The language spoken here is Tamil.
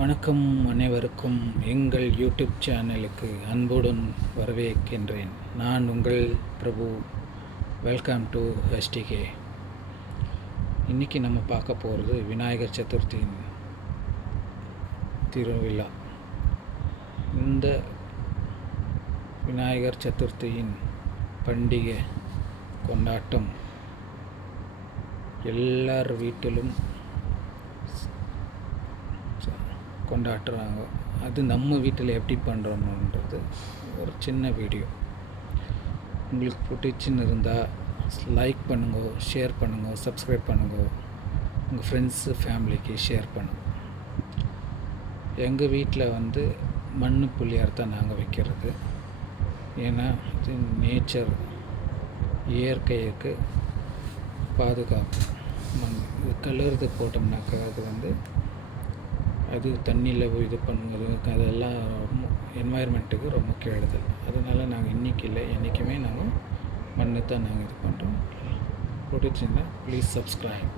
வணக்கம் அனைவருக்கும் எங்கள் யூடியூப் சேனலுக்கு அன்புடன் வரவேற்கின்றேன். நான் உங்கள் பிரபு. Welcome to SDK. இன்றைக்கி நம்ம பார்க்க போகிறது விநாயகர் சதுர்த்தியின் திருவிழா. இந்த விநாயகர் சதுர்த்தியின் பண்டிகை கொண்டாட்டம் எல்லார் வீட்டிலும் கொண்டாடுறாங்க. அது நம்ம வீட்டில் எப்படி பண்ணுறோம்ன்றது ஒரு சின்ன வீடியோ. உங்களுக்கு பிடிச்சின்னு இருந்தால் லைக் பண்ணுங்க, ஷேர் பண்ணுங்க, சப்ஸ்கிரைப் பண்ணுங்க, உங்கள் ஃப்ரெண்ட்ஸு ஃபேமிலிக்கு ஷேர் பண்ணுங்க. எங்கள் வீட்டில் மண் புள்ளியார் தான் நாங்கள் வைக்கிறது. ஏன்னா இது நேச்சர், இயற்கைக்கு பாதுகாப்பு. இது கலருது போட்டோம்னாக்கா அது தண்ணியில் இது பண்ணுறது, அதெல்லாம் என்வாயர்மெண்ட்டுக்கு ரொம்ப கெடுதல். அதனால் நாங்கள் இன்றைக்கி இல்லை, என்றைக்குமே நாங்கள் மண்ணை தான் நாங்கள் இது பண்ணுறோம். பிடிச்சிருந்தா ப்ளீஸ் சப்ஸ்கிரைப்.